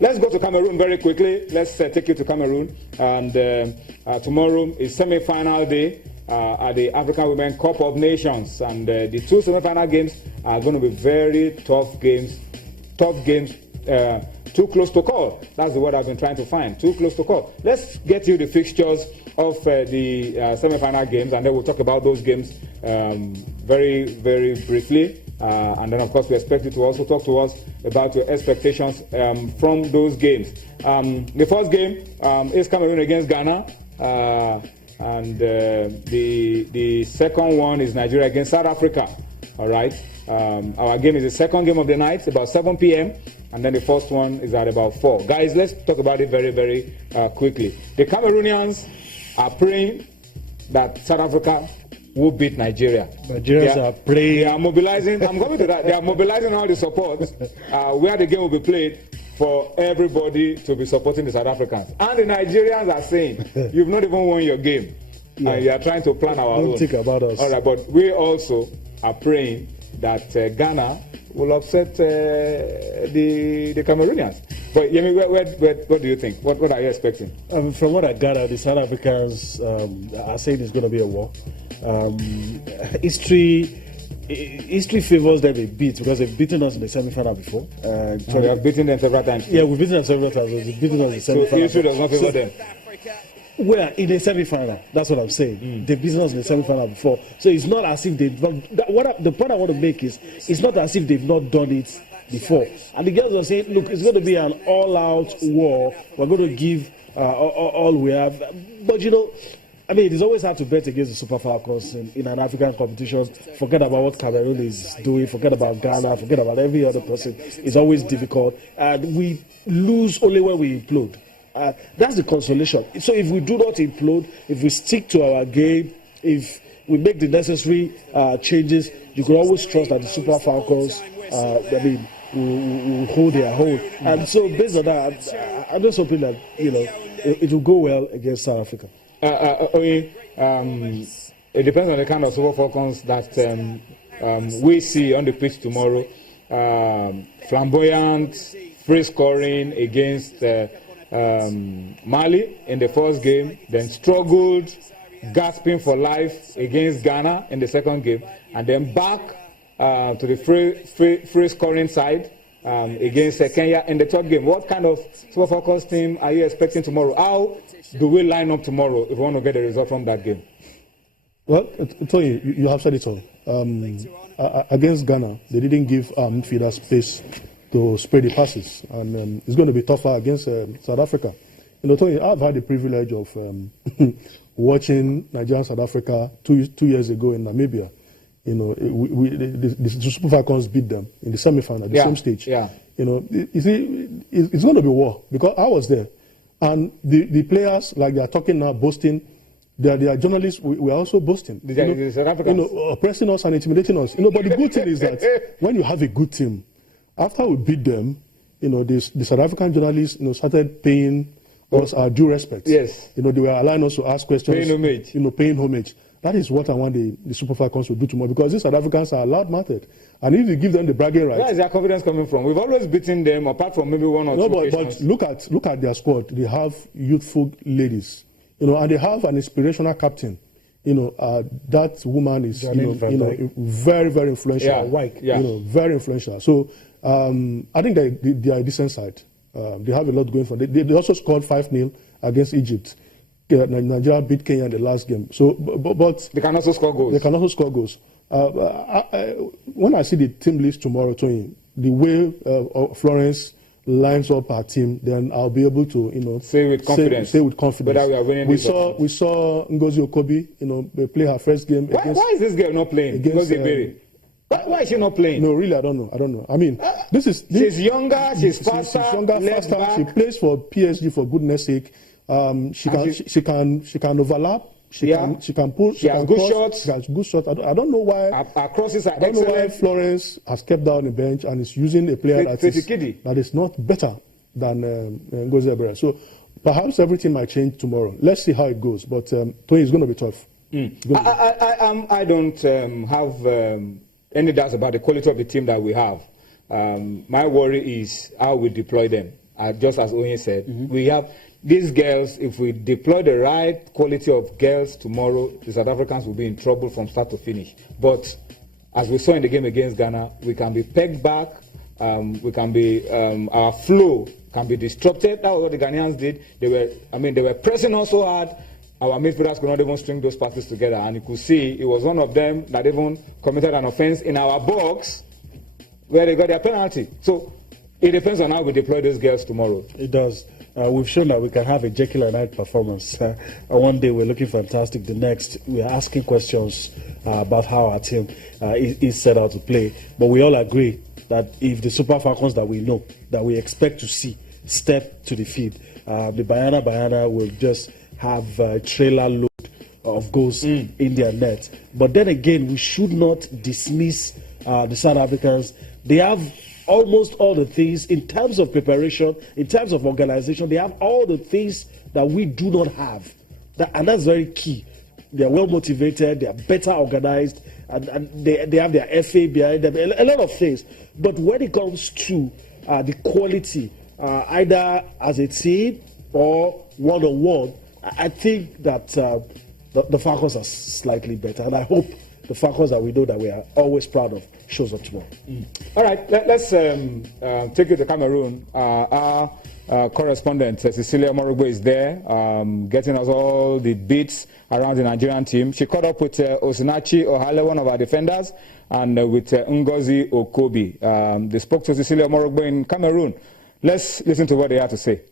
Let's go to Cameroon very quickly. Let's take you to Cameroon. And tomorrow is semi-final day at the African Women Cup of Nations. And the two semi-final games are going to be very tough games. Too close to call. That's the word I've been trying to find. Too close to call. Let's get you the fixtures of the semi-final games, and then we'll talk about those games very, very briefly. And then, of course, we expect you to also talk to us about your expectations from those games. The first game is Cameroon against Ghana, and the second one is Nigeria against South Africa. All right. Our game is the second game of the night, about 7 p.m., and then the first one is at about 4. Guys, let's talk about it very, very quickly. The Cameroonians are praying that South Africa will beat Nigeria. Nigerians are praying. They are mobilizing. I'm coming to that. They are mobilizing all the support where the game will be played for everybody to be supporting the South Africans. And the Nigerians are saying, you've not even won your game. Yeah. And you are trying to plan our own. Don't think about us. All right, but we also are praying that Ghana will upset the Cameroonians. But Yemi, what do you think? What are you expecting? From what I gather, the South Africans are saying it's going to be a war. History favors them a bit because they've beaten us in the semi-final before. We have beaten them several times. Yeah, we've beaten them several times. They've beaten us in the semi-final. So history does not favor them. We're in the semi-final. That's what I'm saying. They've beaten us in the semi-final before. So it's not as if they've not. The point I want to make is it's not as if they've not done it before. And the girls are saying, look, it's going to be an all-out war. We're going to give all we have. But, I mean, it's always hard to bet against the Super Falcons in an African competition. Forget about what Cameroon is doing. Forget about Ghana. Forget about every other person. It's always difficult. And we lose only when we implode. That's the consolation. So if we do not implode, if we stick to our game, if we make the necessary changes, you can always trust that the Super Falcons, will hold their hold. And so based on that, I'm just hoping that, it will go well against South Africa. It depends on the kind of Super Falcons that we see on the pitch tomorrow. Flamboyant, free scoring against Mali in the first game, then struggled, gasping for life against Ghana in the second game, and then back to the free scoring side against Kenya in the third game. What kind of Super Falcons team are you expecting tomorrow? How do we line up tomorrow if we want to get a result from that game? Well, Tony, you have said it all. Against Ghana, they didn't give midfielder space to spread the passes, and it's going to be tougher against South Africa. Tony, I've had the privilege of watching Nigeria and South Africa two years ago in Namibia. The Super Falcons beat them in the semi-final, the same stage. Yeah. You see, it's going to be war because I was there, and the players, like they are talking now, boasting. They are journalists. We are also boasting. The South Africans, oppressing us and intimidating us. But the good thing is that when you have a good team, after we beat them, the South African journalists, started paying us our due respect. Yes. They were allowing us to ask questions. Paying homage. Paying homage. That is what I want the Super Falcons to do tomorrow, because these South Africans are loud-mouthed. And if you give them the bragging rights. Where is their confidence coming from? We've always beaten them, apart from maybe one or two occasions. But look at their squad. They have youthful ladies, and they have an inspirational captain. That woman is very, very influential. Very influential. So I think they are a decent side. They have a lot going for them. They also scored 5-0 against Egypt. Nigeria beat Kenya in the last game. So, but they can also score goals. They can also score goals. When I see the team list tomorrow, Tony, the way Florence lines up our team, then I'll be able to, say with confidence. Say with confidence. Whether we are winning. We saw Ngozi Okobi, play her first game. Why is this girl not playing? Why is she not playing? No, really, I don't know. I mean, she's younger, she's faster. She plays for PSG, for goodness sake. She can overlap. She can pull. She has good shots. She has good shots. I don't know why. Her crosses are excellent. I don't know why Florence has kept down the bench and is using a player that is not better than Ngozi Okobi. So perhaps everything might change tomorrow. Let's see how it goes. But Tony, it's going to be tough. I don't have any doubts about the quality of the team that we have. My worry is how we deploy them. just as Onye said, we have these girls. If we deploy the right quality of girls tomorrow, the South Africans will be in trouble from start to finish. But as we saw in the game against Ghana, we can be pegged back. We can be our flow can be disrupted. That was what the Ghanaians did. They were pressing us so hard. Our midfielders could not even string those passes together, and you could see it was one of them that even committed an offense in our box where they got their penalty. So it depends on how we deploy those girls tomorrow. It does. We've shown that we can have a Jekyll and Hyde performance. One day we're looking fantastic. The next, we're asking questions about how our team is set out to play. But we all agree that if the Super Falcons that we know, that we expect to see, step to the field, the Bayana will just have a trailer load of goals in their net. But then again, we should not dismiss the South Africans. They have almost all the things in terms of preparation, in terms of organization. They have all the things that we do not have, and that's very key. They are well motivated, they are better organized, and they have their FA behind them, a lot of things. But when it comes to the quality, either as a team or one-on-one, I think that the Falcons are slightly better, and I hope the Falcons that we know that we are always proud of shows up tomorrow. All right, let's take you to Cameroon. Our correspondent, Cecilia Morogbo, is there, getting us all the beats around the Nigerian team. She caught up with Osinachi Ohale, one of our defenders, and with Ngozi Okobi. They spoke to Cecilia Morogbo in Cameroon. Let's listen to what they had to say.